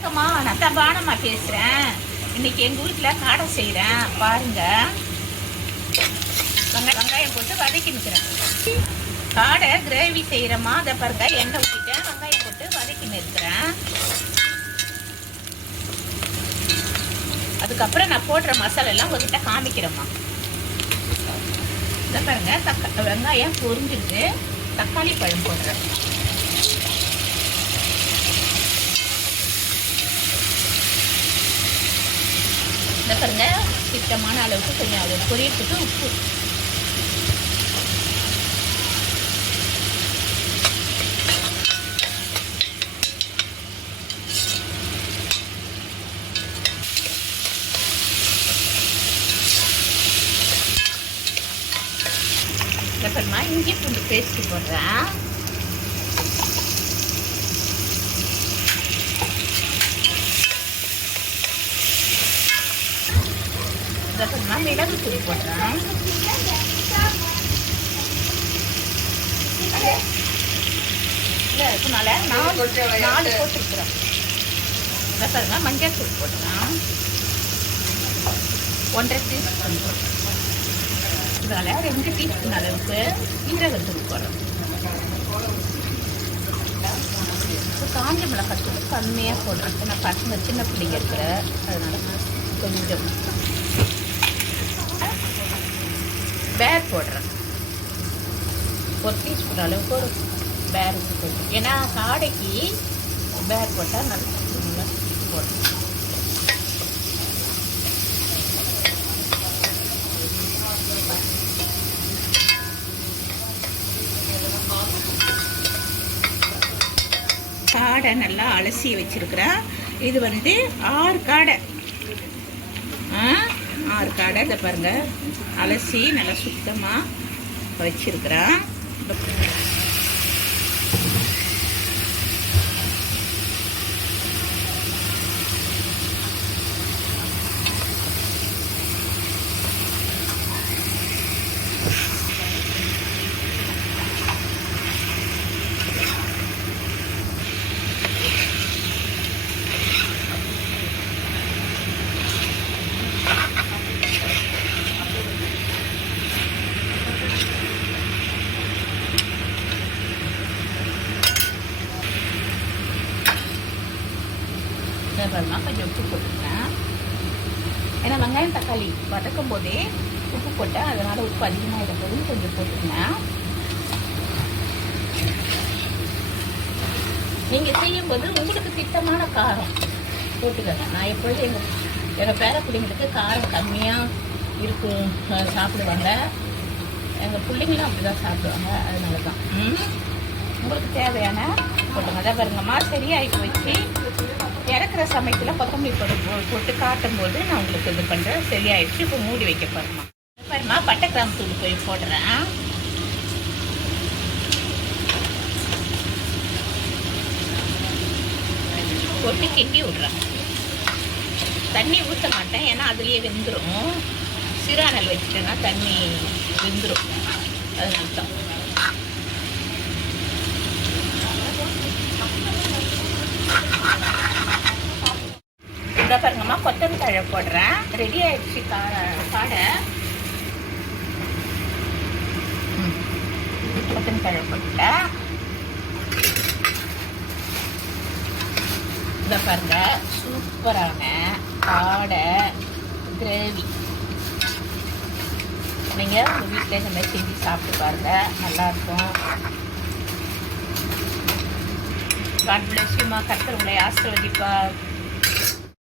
வணக்கம்மா. நான் தான் பானம்மா பேசுகிறேன் இன்றைக்கி எங்கள் வீட்டில் காடை செய்கிறேன் பாருங்கள் வெங்காயம் வெங்காயம் போட்டு வதக்கி நிற்கிறேன் காடை கிரேவி செய்கிறேம்மா அதை பாருங்க. எண்ணெய் ஊற்றிட்டேன் வெங்காயம் போட்டு வதக்கி நிற்கிறேன் அதுக்கப்புறம் நான் போடுற மசாலா எல்லாம் உங்ககிட்ட காமிக்கிறேம்மா. இதை பாருங்க. தக்கா வெங்காயம் பொரிஞ்சிருக்கு. தக்காளி பழம் போடுறேன். இந்த பாருங்க திட்டமான அளவுக்கு கொஞ்சம் அது பொரியத்துக்கு உப்பு. இந்த பாருமா இஞ்சி பூண்டு பேஸ்ட் போடுறேன். இந்த மிளகு தூள் போடுறேன் இல்லை இதனால நாலு நாலு போட்டுருக்குறேன் இந்த மஞ்சள் தூள் போடுறேன் ஒன்றரை டீஸ்பூன் போடுறேன் இதால் ரெண்டு டீஸ்பூன் அளவுக்கு ஈரகத்தூள் போடுறோம் இப்போ காஞ்ச மிளகாத்தூள் கம்மியாக போடுறேன் ஏன்னா பசங்க சின்ன பிள்ளைங்க இருக்கிற அதனால கொஞ்சம் பேர் போடுறேன். ஒரு டீஸ்பூன் அளவுக்கு ஒரு பேர் போடுறேன். ஏன்னா காடைக்கு பேர் போட்டால் நல்லா போடுறேன். காடை நல்லா அலசி வச்சிருக்கிறேன். இது வந்து ஆறு காடை. ஆ, ஆறு காடை இதை பாருங்கள் அலசி நல்லா சுத்தமாக வச்சிருக்கிறேன். இதை கொஞ்சம் உப்பு போட்டுக்கிறேன். ஏன்னா வெங்காயம் தக்காளி வதக்கும் போதே உப்பு போட்டேன் அதனால உப்பு அதிகமாக இருக்கும்போது கொஞ்சம் போட்டுக்கிறேன். நீங்கள் செய்யும்போது உங்களுக்கு திட்டமான காரம் போட்டுக்கோங்க. நான் எப்பொழுது எங்கள் எங்கள் பேர பிள்ளைங்களுக்கு காரம் கம்மியாக இருக்கும் சாப்பிடுவாங்க. எங்கள் பிள்ளைங்களும் அப்படி தான் சாப்பிடுவாங்க. அதனால தான் உங்களுக்கு தேவையான போட்டுங்க அதை பாருங்கம்மா சரியாகி போச்சு இறக்குற சமயத்தில் கொத்தமல்லி போட்டு போ- போட்டு காட்டும் போது நான் உங்களுக்கு இது பண்ணுறேன் சரியாயிடுச்சு. இப்போ மூடி வைக்க பாருமா பாருமா பட்டை கிராம்பு தூள் போய் போடுறேன். போட்டு கிண்டி விட்றேன். தண்ணி ஊற்ற மாட்டேன் ஏன்னா அதுலேயே வெந்துடும் சிறானல் வச்சுட்டேன்னா தண்ணி வெந்துடும் அதனால தான் இந்த பாருங்கம்மா கொத்தமல்லி தழை போடுறேன். ரெடி ஆயிடுச்சு காடை. காடை கொத்தமல்லி தழை போட்டுட்டேன். இதை பாருங்க சூப்பரான காடை கிரேவி. நீங்கள் உங்கள் வீட்டில் இந்த மாதிரி செஞ்சு சாப்பிட்டு பாருங்க நல்லாயிருக்கும். காட் பிளஸ் யூமா கர்த்தர் உங்களை